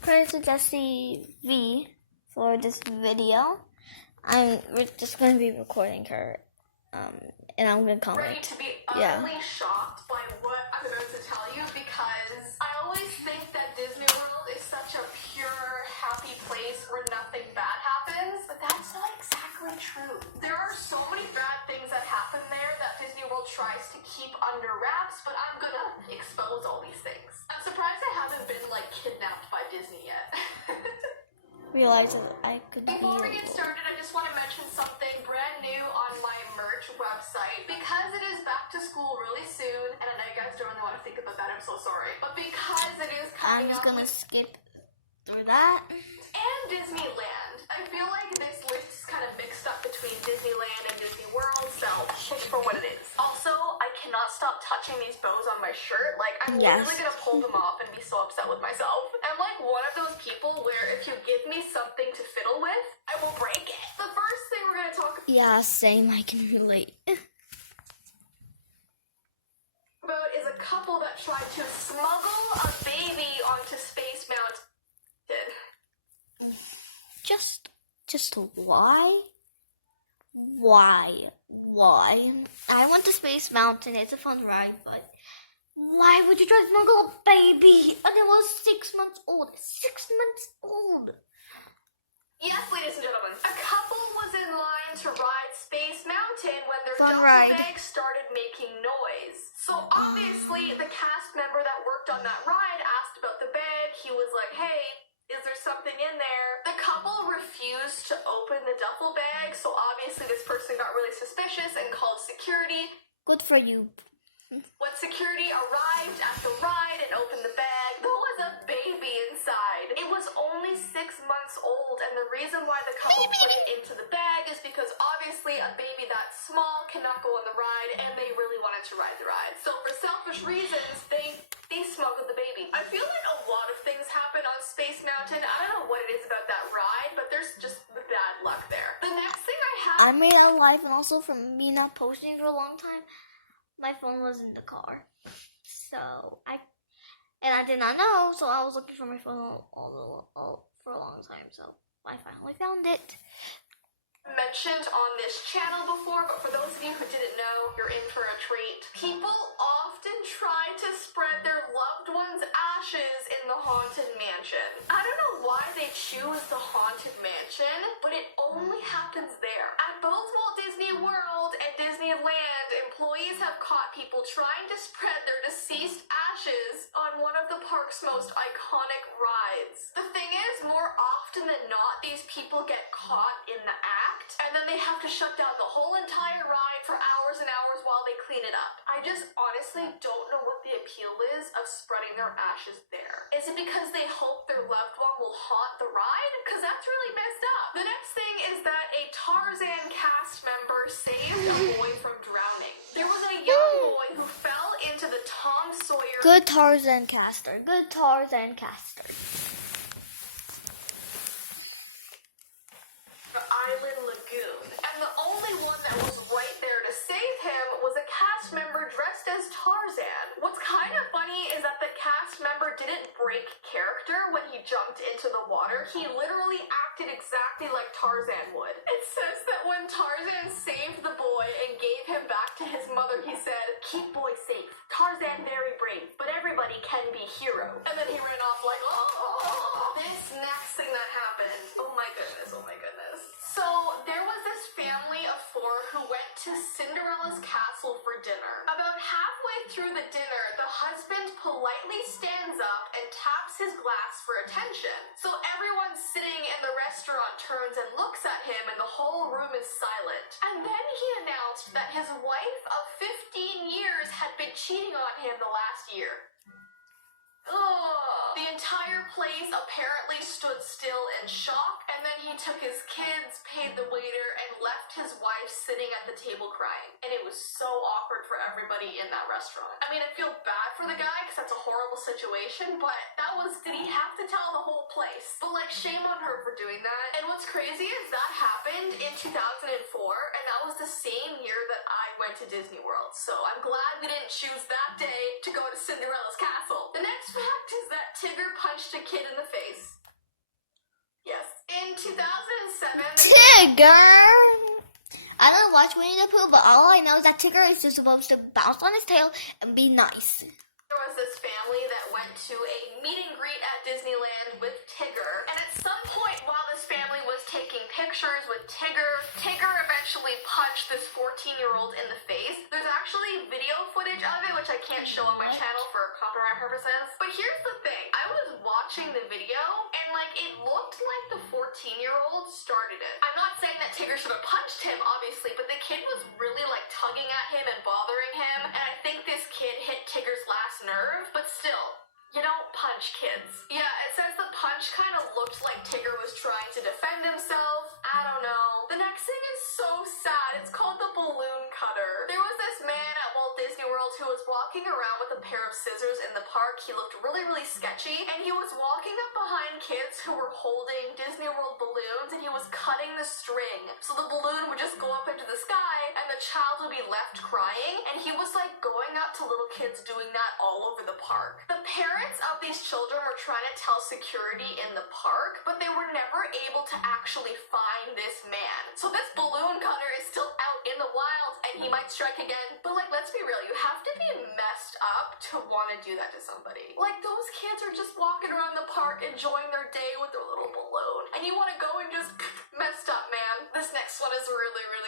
Credit to Jessii Vee for this video. We're just going to be recording her, and I'm going to comment. Ready to be utterly shocked by what I'm about to tell you, because I always think that Disney World is such a pure, happy place where nothing bad happens, but that's not exactly true. There are so many bad things that happen there that Disney World tries to keep under wraps, but I'm gonna expose all these things. I'm surprised I haven't been, kidnapped by Disney yet. Realize that I could be. Before we get started, I just want to mention something brand new on my merch website. Because it is back to school really soon, and I know you guys don't really want to think about that, I'm so sorry. But because it is coming I'm just up gonna skip through that. and Disneyland, I feel like this list is kind of mixed up between Disneyland and Disney World, so take for what it is. Also, I cannot stop touching these bows on my shirt. I'm literally gonna pull them off and be so upset with myself. I'm like one of those people where if you give me something to fiddle with, I will break it. The first thing we're gonna talk Yeah, same. I can relate. about is a couple that tried to smuggle a baby onto Space Mountain. Just why? Why? I went to Space Mountain. It's a fun ride, but why would you try to smuggle a baby? And it was 6 months old. 6 months old. Yes, ladies and gentlemen, a couple was in line to ride Space Mountain when their Fun duffel ride. bag started making noise. So obviously, the cast member that worked on that ride asked about the bag. He was like, hey, is there something in there? The couple refused to open the duffel bag, so obviously this person got really suspicious and called security. Good for you. When security arrived at the ride and opened the bag, there was a baby inside. It was only 6 months old, and the reason why the couple put it into the bag is because obviously a baby that small cannot go on the ride, and they really wanted to ride the ride. So for selfish reasons, they smuggled the baby. I feel like a lot of things happen on Space Mountain. I don't know what it is about that ride, but there's just bad luck there. The next thing I have... I made a live, and also from me not posting for a long time, my phone was in the car. So I did not know, so I was looking for my phone all for a long time. So I finally found it. Mentioned on this channel before, but for those of you who didn't know, you're in for a treat. People often try to spread their loved ones' ashes in the Haunted Mansion. I don't know why they choose the Haunted Mansion, but it only happens there. At both Walt Disney World and Disneyland, employees have caught people trying to spread their deceased ashes on one of the park's most iconic rides. The thing is, more often than not, these people get caught in the act, and then they have to shut down the whole entire ride for hours and hours while they clean it up. I just honestly don't know what the appeal is of spreading their ashes there. Is it because they hope their loved one will haunt the ride? Because that's really messed up. The next thing is that a Tarzan cast member saved a boy from drowning. There was a young boy who fell into the Tom Sawyer... Good Tarzan caster. Good Tarzan caster. Island Lagoon, and the only one that was right there to save him was a cast member dressed as Tarzan. What's kind of funny is that the cast member didn't break character when he jumped into the water. He literally acted exactly like Tarzan would. It says that when Tarzan saved the boy and gave him back to his mother, he said, "Keep boy safe. Tarzan very brave, but everybody can be hero." And then he ran off like, oh. This next thing that happened, oh my goodness. So, there was this family of 4 who went to Cinderella's castle for dinner. About halfway through the dinner, the husband politely stands up and taps his glass for attention. So everyone sitting in the restaurant turns and looks at him, and the whole room is silent. And then he announced that his wife of 15 years had been cheating on him the last year. Ugh. The entire place apparently stood still in shock, and then he took his kids, paid the waiter, and left his wife sitting at the table crying. And it was so awkward for everybody in that restaurant. I mean, I feel bad for the guy because that's a horrible situation, but did he have to tell the whole place? But shame on her for doing that. And what's crazy is that happened in 2004, and that was the same year that I went to Disney World. So I'm glad we didn't choose that day to go to Cinderella's castle. The next fact is that Tigger punched a kid in the face. Tigger. I don't watch Winnie the Pooh, but all I know is that Tigger is just supposed to bounce on his tail and be nice. There was this family that went to a meet and greet at Disneyland with Tigger, and at some point while this family was taking pictures with Tigger, Tigger eventually punched this 14-year-old in the face. There's actually video footage of it, which I can't show on my channel for copyright purposes. But here's the thing, I was watching the video, and it looked like the 14-year-old started it. I'm not saying that Tigger should have punched him, obviously, but the kid was really tugging at him and bothering him, and I think this kid hit Tigger's last nerve, but still, you don't punch kids. Yeah, it says the punch kind of looked like Tigger was trying to defend himself. I don't know. The next thing is so sad. It's called the balloon cutter. There was this man at Walt Disney World who was walking around with a pair of scissors in the park. He looked really, really sketchy, and he was walking up behind kids who were holding Disney World balloons, and he was cutting the string. So the balloon would just go up into the sky, and the child would be left crying, and he was going out to little kids doing that all over the park. The parents of these children were trying to tell security in the park, but they were never able to actually find this man. So this balloon cutter is still out in the wild, and he might strike again. But let's be real, you have to be messed up to want to do that to somebody. Those kids are just walking around the park enjoying their day with their little balloon, and you want to go and just messed up, man. This next one is really, really